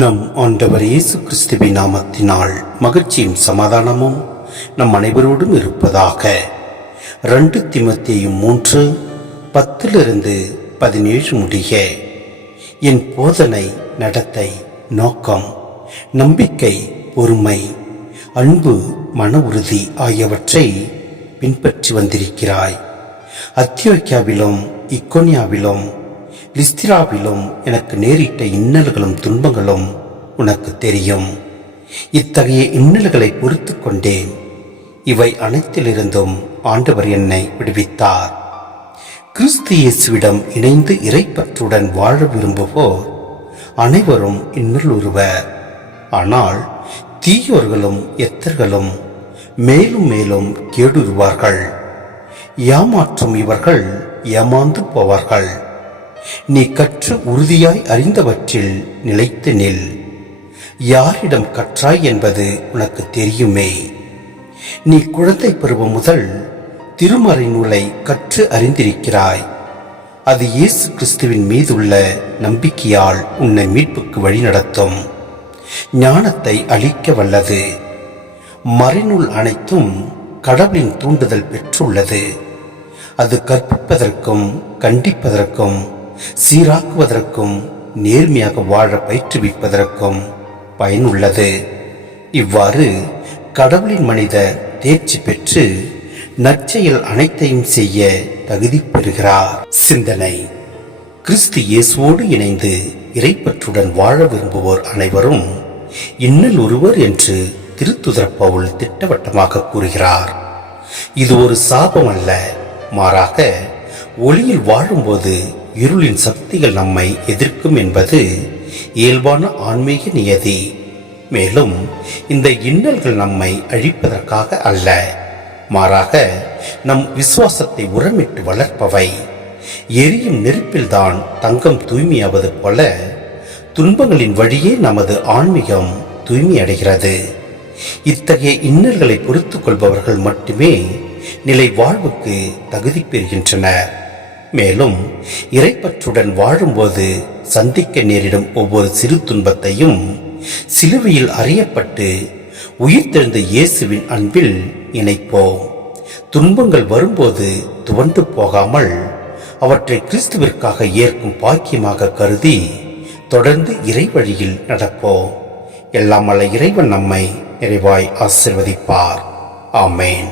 நம் ஆண்டவர் இயேசு கிறிஸ்துவின் நாமத்தினால் மகிழ்ச்சியும் சமாதானமும் நம் அனைவரோடும் இருப்பதாக. 2 தீமோத்தேயு 3:10-17 முடிய. என் போதனை, நடத்தை, நோக்கம், நம்பிக்கை, பொறுமை, அன்பு, மன உறுதி ஆகியவற்றை பின்பற்றி வந்திருக்கிறாய். அந்தியோக்கியாவிலும் இக்கோனியாவிலும் லிஸ்திராவிலும் எனக்கு நேரிட்ட இன்னல்களும் துன்பங்களும் உனக்கு தெரியும். இத்தகைய இன்னல்களை பொறுத்து கொண்டேன். இவை அனைத்திலிருந்தும் ஆண்டவர் என்னை விடுவித்தார். கிறிஸ்து இயேசுவிடம் இணைந்து இறைப்பற்றுடன் வாழ விரும்புவோர் அனைவரும் இன்னலுறுவர். ஆனால் தீயோர்களும் எத்தர்களும் மேலும் மேலும் கேடுறுவார்கள். ஏமாற்றும் இவர்கள் ஏமாந்து போவார்கள். நீ கற்று உறுதியாய் அறிந்தவற்றில் நிலைத்து நில். யாரிடம் கற்றாய் என்பது உனக்கு தெரியுமே. நீ குழந்தை பருவம் முதல் திருமறை நூலை கற்று அறிந்திருக்கிறாய். அது இயேசு கிறிஸ்துவின் மீதுள்ள நம்பிக்கையால் உன்னை மீட்புக்கு வழிநடத்தும். ஞானத்தை அளிக்க வல்லது. மறைநூல் அனைத்தும் கடவுளின் தூண்டுதல் பெற்றுள்ளது. அது கற்பிப்பதற்கும் கண்டிப்பதற்கும் சீராக்குவதற்கும் நேர்மையாக வாழ பயிற்றுவிப்பதற்கும் பயனுள்ளது. இவ்வாறு கடவுளின் மனிதர் தேர்ச்சி பெற்று நற்செயல் அனைத்தையும் செய்ய தகுதி பெறுகிறார். சிந்தனை: கிறிஸ்து இயேசுவோடு இணைந்து இறைப்பற்றுடன் வாழ விரும்புவோர் அனைவரும் இன்னல் ஒருவர் என்று திருத்துதர் பவுல் திட்டவட்டமாக கூறுகிறார். இது ஒரு சாபம் அல்ல, மாறாக ஒளியில் வாழும்போது இருளின் சக்திகள் நம்மை எதிர்க்கும் என்பது இயல்பான ஆன்மீக நியதி. மேலும் இந்த இன்னல்கள் நம்மை அழிப்பதற்காக அல்ல, மாறாக நம் விசுவாசத்தை உரமிட்டு வளர்ப்பவை. எரியும் நெருப்பில்தான் தங்கம் தூய்மையாவது போல துன்பங்களின் வழியே நமது ஆன்மீகம் தூய்மையடைகிறது. இத்தகைய இன்னல்களை பொறுத்து கொள்பவர்கள் மட்டுமே நிலை வாழ்வுக்கு தகுதி பெறுகின்றனர். மேலும் இறைப்பற்றுடன் வாழும்போது சந்திக்க நேரிடும் ஒவ்வொரு சிறு துன்பத்தையும் சிலுவையில் அறியப்பட்டு உயிர்த்தெழுந்த இயேசுவின் அன்பில் இணைப்போம். துன்பங்கள் வரும்போது துவண்டு போகாமல் அவற்றை கிறிஸ்துவிற்காக ஏற்கும் பாக்கியமாக கருதி தொடர்ந்து இறை வழியில் நடப்போம். எல்லாம் வல்ல இறைவன் நம்மை நிறைவாய் ஆசீர்வதிப்பார். ஆமேன்.